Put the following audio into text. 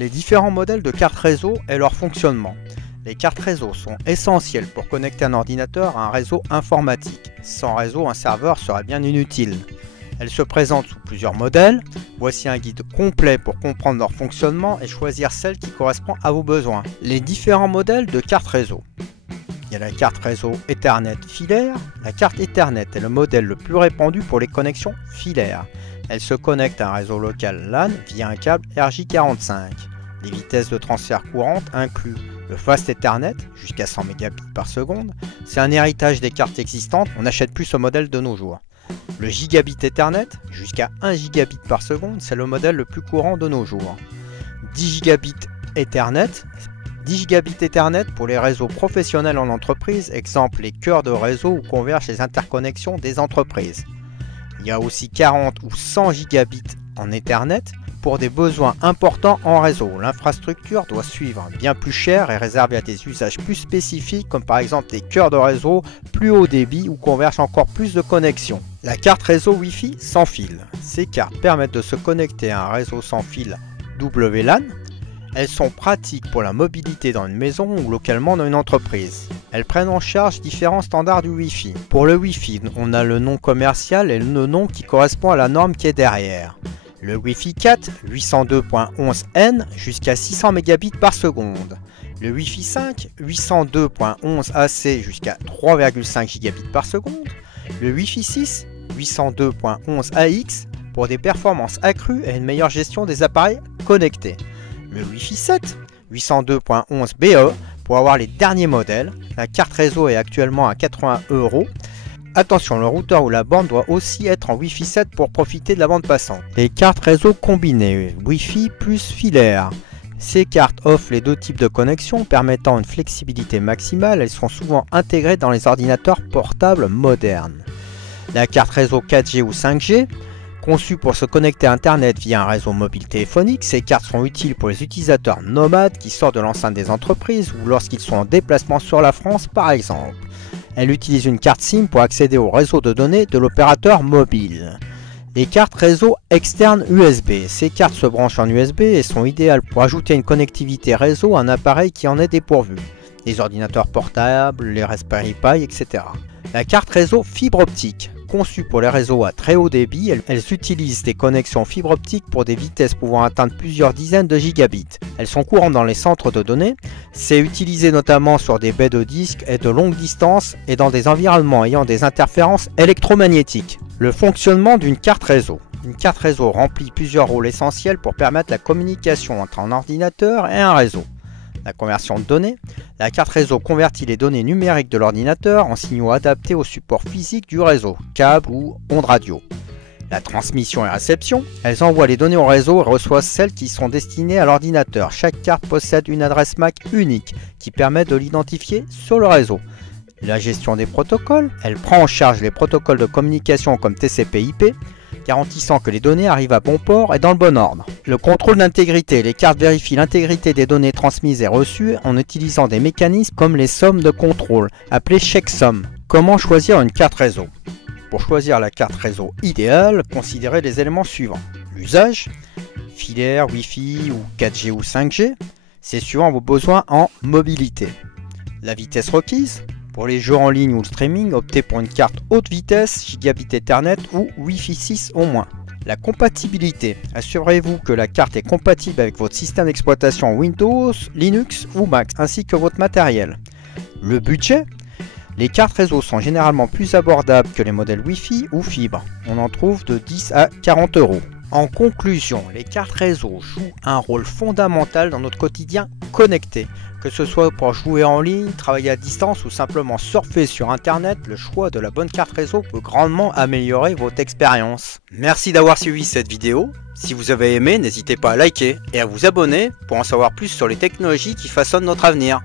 Les différents modèles de cartes réseau et leur fonctionnement. Les cartes réseau sont essentielles pour connecter un ordinateur à un réseau informatique. Sans réseau, un serveur serait bien inutile. Elles se présentent sous plusieurs modèles. Voici un guide complet pour comprendre leur fonctionnement et choisir celle qui correspond à vos besoins. Les différents modèles de cartes réseau. Il y a la carte réseau Ethernet filaire. La carte Ethernet est le modèle le plus répandu pour les connexions filaires. Elle se connecte à un réseau local LAN via un câble RJ45. Les vitesses de transfert courantes incluent le Fast Ethernet, jusqu'à 100 Mbps par seconde. C'est un héritage des cartes existantes, on n'achète plus ce modèle de nos jours. Le Gigabit Ethernet, jusqu'à 1 Gigabit par seconde, c'est le modèle le plus courant de nos jours. 10 Gigabit Ethernet. 10 Gigabit Ethernet pour les réseaux professionnels en entreprise, exemple les cœurs de réseau où convergent les interconnexions des entreprises. Il y a aussi 40 ou 100 Gigabits en Ethernet pour des besoins importants en réseau. L'infrastructure doit suivre bien plus cher et réservée à des usages plus spécifiques comme par exemple des cœurs de réseau plus haut débit où convergent encore plus de connexions. La carte réseau Wi-Fi sans fil. Ces cartes permettent de se connecter à un réseau sans fil WLAN. Elles sont pratiques pour la mobilité dans une maison ou localement dans une entreprise. Elles prennent en charge différents standards du Wi-Fi. Pour le Wi-Fi, on a le nom commercial et le nom qui correspond à la norme qui est derrière. Le Wi-Fi 4, 802.11n jusqu'à 600 Mbps par seconde. Le Wi-Fi 5, 802.11ac jusqu'à 3,5 Gbps par seconde. Le Wi-Fi 6, 802.11ax pour des performances accrues et une meilleure gestion des appareils connectés. Le Wi-Fi 7, 802.11be pour avoir les derniers modèles. La carte réseau est actuellement à 80 €. Attention, le routeur ou la borne doit aussi être en Wi-Fi 7 pour profiter de la bande passante. Les cartes réseau combinées, Wi-Fi plus filaire. Ces cartes offrent les deux types de connexion permettant une flexibilité maximale. Elles sont souvent intégrées dans les ordinateurs portables modernes. La carte réseau 4G ou 5G. Conçues pour se connecter à Internet via un réseau mobile téléphonique, ces cartes sont utiles pour les utilisateurs nomades qui sortent de l'enceinte des entreprises ou lorsqu'ils sont en déplacement sur la France par exemple. Elle utilise une carte SIM pour accéder au réseau de données de l'opérateur mobile. Les cartes réseau externes USB. Ces cartes se branchent en USB et sont idéales pour ajouter une connectivité réseau à un appareil qui en est dépourvu. Les ordinateurs portables, les Raspberry Pi, etc. La carte réseau fibre optique. Conçues pour les réseaux à très haut débit, elles utilisent des connexions fibre optique pour des vitesses pouvant atteindre plusieurs dizaines de gigabits. Elles sont courantes dans les centres de données. C'est utilisé notamment sur des baies de disques et de longue distance et dans des environnements ayant des interférences électromagnétiques. Le fonctionnement d'une carte réseau. Une carte réseau remplit plusieurs rôles essentiels pour permettre la communication entre un ordinateur et un réseau. La conversion de données. La carte réseau convertit les données numériques de l'ordinateur en signaux adaptés au support physique du réseau, câble ou ondes radio. La transmission et réception. Elles envoient les données au réseau et reçoivent celles qui sont destinées à l'ordinateur. Chaque carte possède une adresse MAC unique qui permet de l'identifier sur le réseau. La gestion des protocoles. Elle prend en charge les protocoles de communication comme TCP/IP, garantissant que les données arrivent à bon port et dans le bon ordre. Le contrôle d'intégrité. Les cartes vérifient l'intégrité des données transmises et reçues en utilisant des mécanismes comme les sommes de contrôle, appelées checksum. Comment choisir une carte réseau? Pour choisir la carte réseau idéale, considérez les éléments suivants. L'usage, filaire, Wi-Fi ou 4G ou 5G, c'est suivant vos besoins en mobilité. La vitesse requise. Pour les jeux en ligne ou le streaming, optez pour une carte haute vitesse, Gigabit Ethernet ou Wi-Fi 6 au moins. La compatibilité. Assurez-vous que la carte est compatible avec votre système d'exploitation Windows, Linux ou Mac, ainsi que votre matériel. Le budget. Les cartes réseau sont généralement plus abordables que les modèles Wi-Fi ou fibre. On en trouve de 10 à 40 €. En conclusion, les cartes réseau jouent un rôle fondamental dans notre quotidien connecté. Que ce soit pour jouer en ligne, travailler à distance ou simplement surfer sur internet, le choix de la bonne carte réseau peut grandement améliorer votre expérience. Merci d'avoir suivi cette vidéo. Si vous avez aimé, n'hésitez pas à liker et à vous abonner pour en savoir plus sur les technologies qui façonnent notre avenir.